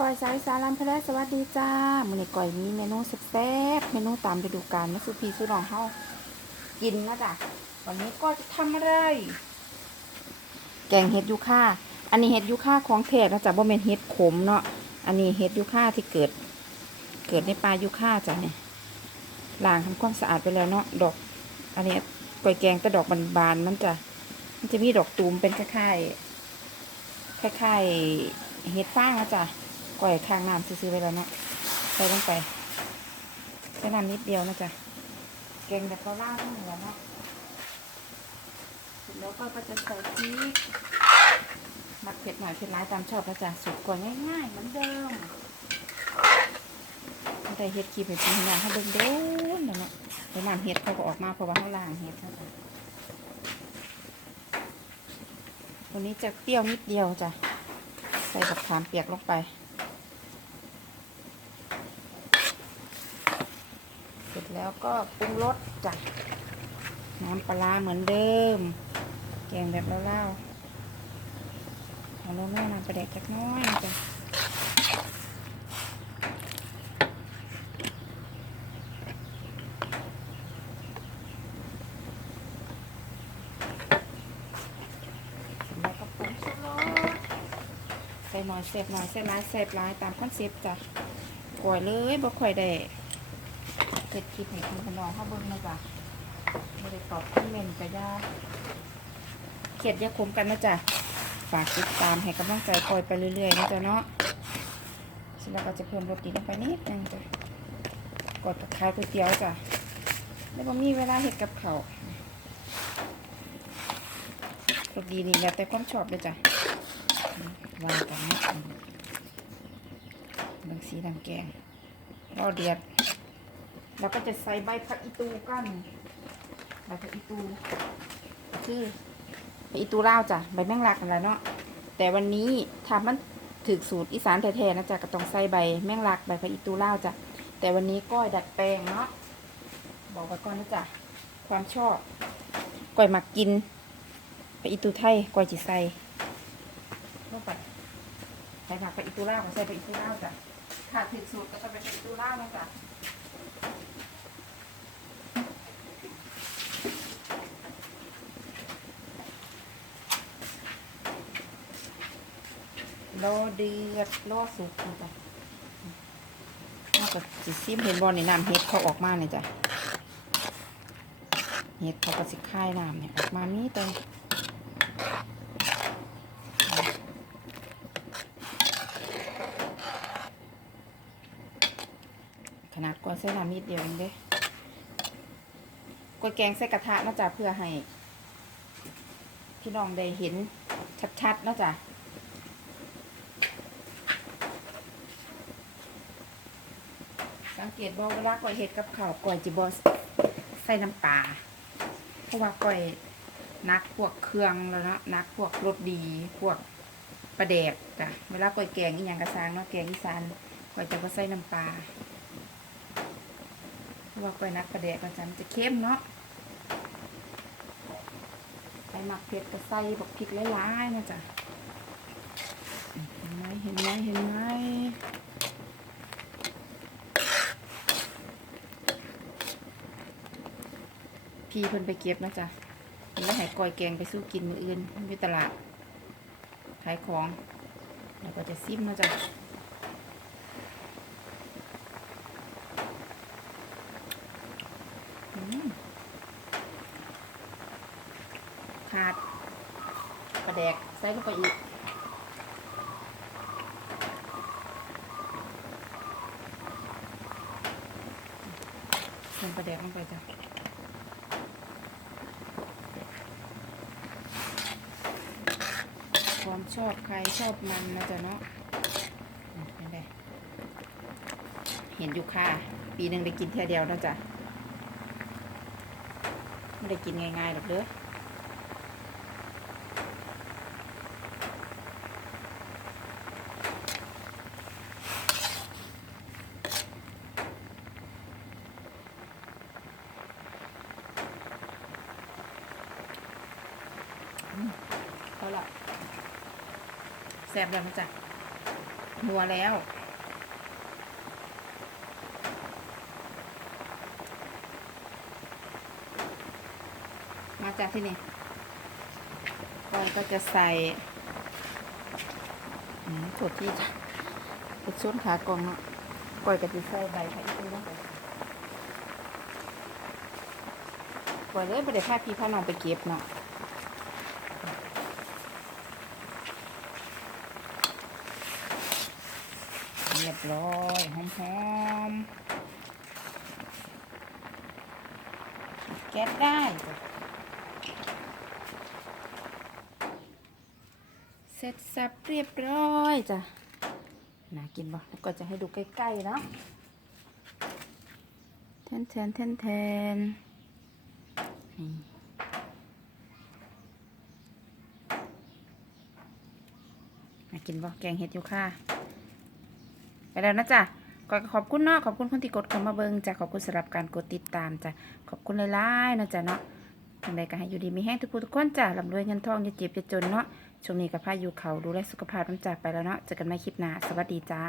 ก่อยสายสารันพะแลสวัสดีจ้ามื้อนี้ก่อยมีเมนูแซ่บเมนูตามฤดูกาลมาสู่พี่สู่น้องเฮากินนะจ้ะวันนี้ก็จะทำอะไร แกงเห็ดยูค่าอันนี้เห็ดยูค่าของแท้นะจ๊ะบ่แม่นเห็ดขมเนาะอันนี้เห็ดยูค่าที่เกิด เกิดในป่ายูค่าจ้ะเนี่ยล้างทำความสะอาดไปแล้วเนาะดอก อันนี้ก่อยแกงแต่ดอกบานๆมันจะมันจะมีดอกตูมเป็นคล้ายๆคล้ายๆเห็ดฟางนะจ๊ะ ก่อยข้างน้ำซื้อๆไว้แล้วเนาะใส่ลงไปใส่น้ำนิดเดียวนะจ๊ะแกงแบบเราล่างทั้งหมดเนาะแล้วก็ก็จะใส่พริกมักเผ็ดหน่อยเผ็ดร้ายตามชอบนะจ๊ะสูตรก่อยง่ายๆเหมือนเดิมไม่ได้เห็ดคีบเห็ดชีหน้าให้เบิ่งเด้อเนาะไปน้ำเห็ดเขาก็ออกมาเพราะว่าเขาล้างเห็ดนะจ๊ะวันนี้จะเปรี้ยวนิดเดียวจ้ะใส่บักขามเปียกลงไป เสร็จ แล้วก็ปรุงรสจ้ะน้ำปลาเหมือนเดิม แกงแบบเล่าๆเอาลงแม่น้ำปลาแดกจักน้อยจ้ะแล้วก็ผงชูรสใส่หน่อยเสพหน่อยใส่ร้ายเสพร้ายตามคอนเซ็ปต์จ้ะก่อยเลยบ่ค่อยได้ เกิดคลิปให้คุณพน้องเข้าเบิ่งนะจ้ะไม่ได้ตอบคอมเมนต์ก็ยาเขียดยาคมกันนะจ๊ะฝากติดตามให้กำลังใจคอยไปเรื่อยๆนะจ๊ะเนาะเสร็จแล้วก็จะเพิ่มรสดีลงไปนิดนึงจ้ะกดขายก๋วยเตี๋ยวจ้ะแล้วก็มีเวลาเห็ดกับเขารสดีนี่แล้วแต่ความชอบเลยจ้ะวางกันนะบางสีดำแกงรอเดือด เราก็จะใส่ใบผักอีตูกันใบผักอีตู คือใบอีตูเล่าจ้ะใบแมงลักอะไรเนาะแต่วันนี้ทำมันถึกสูตรอีสานแท้ๆนะจ๊ะก็ต้องใส่ใบแมงลักใบผักอีตูเล่าจ้ะแต่วันนี้ก้อยดัดแปลงเนาะบอกไว้ก่อนนะจ๊ะความชอบก้อยมักกินไปอีตูไทยกว่าจิใส่ลงไปใส่ผักไปอีตูล่าก็ใส่ไปอีตูล่าจ้ะขาดผิดสูตรก็จะไปอีตูล่านะจ้ะ รอเดือดรอสุกนะจ้ะน่าจะจิซิมเห็นบอลในน้ำเฮ็ดเขาออกมาเนี่ยจ้ะเฮ็ดเขาก็สิค่ายน้ำเนี่ยออกมามีแต่ขนาดก้อยใส่น้ำนิดเดียวเองเด้ก้อยแกงใส่กระทะนะจ๊ะเพื่อให้ พี่น้องได้เห็นชัดๆนะจ๊ะ สังเกตบอกเวลาก้อยเห็ดกับข้าวก้อยจิบอใส่น้ำปลาเพราะว่าก้อยนักพวกเครื่องแล้วเนาะนักพวกรสดีพวกปลาแดกจ้ะเวลาก้อยแกงอีหยังกระซางเนาะแกงอีสานก้อยจะก็ใส่น้ำปลาเพราะว่าก้อยนักประเดกมันจะมันจะเข้มเนาะไปหมักเผ็ดก็ใส่บักพริกหลายๆนะจ๊ะเห็นไหมเห็นไหมเห็นไหม พี่เพิ่นไปเก็บนะจ๊ะเพิ่นแล้วให้ก้อยแกงไปสู้กินมืออื่นอยู่ตลาด ขายของ แล้วก็จะซิมนะจ๊ะขาดปลาแดกใส่ลงไปอีกใส่ปลาแดกลงไปจ้ะความ ชอบใครชอบมันนะจ๊ะเนาะเห็นอยู่ค่ะ ปีหนึ่งได้กินแค่เดียวนะจ๊ะไม่ได้กินง่ายๆหรอกเด้ออืมเอาละ แซ่บแล้วจ๊ะหัวแล้ว มาจากที่นี่ก้อยก็จะใส่อืมตัวที่จ้ะเป็นส้นขากล่องเนาะก้อยก็จะใส่ใบไผ่ตู้ลงไปก้อยเลยไม่ได้พาพี่พาน้องไปเก็บเนาะ เรีย บร้อยหอมๆแก๊สได้ เสร็จสับเรียบร้อยจ้ะน่ากินบ่แล้วก็จะให้ดูใกล้ๆเนาะแทนแทนแทนแทนนี่น่ากินบ่แกงเห็ดอยู่ค่ะ ไปแล้วนะจ๊ะก็ขอบคุณเนาะขอบคุณคนที่กดเข้ามาเบิงจ้ะขอบคุณสำหรับการกดติดตามจ้ะขอบคุณหลายๆนะจ๊ะเนาะทางใดก็ให้อยู่ดีมีแห้งทุกผู้ทุกคนจ้ะลำรวยเงินทองอย่าเจ็บอย่าจนเนาะช่วงนี้กับพายุเขาดูแลสุขภาพน้ำจ่าไปแล้วเนาะเจอกันใหม่คลิปหน้าสวัสดีจ้า